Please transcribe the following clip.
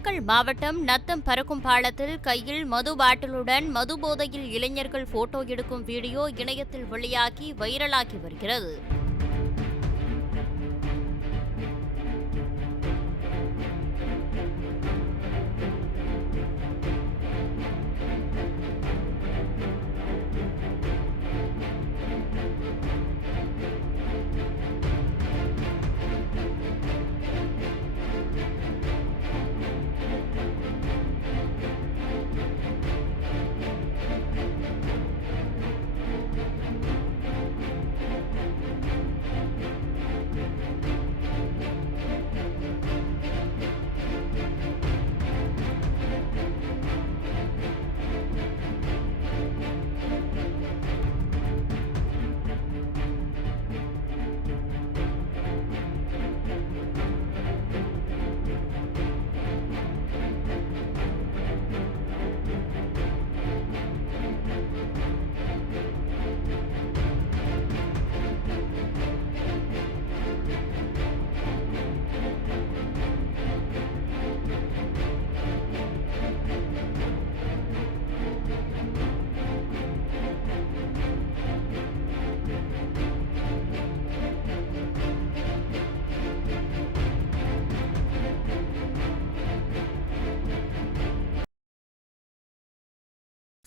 திண்டுக்கல் மாவட்டம் நத்தம் பறக்கும் பாலத்தில் கையில் மது பாட்டிலுடன் மது போதையில் இளைஞர்கள் போட்டோ எடுக்கும் வீடியோ இணையத்தில் வெளியாகி வைரலாகி வருகிறது.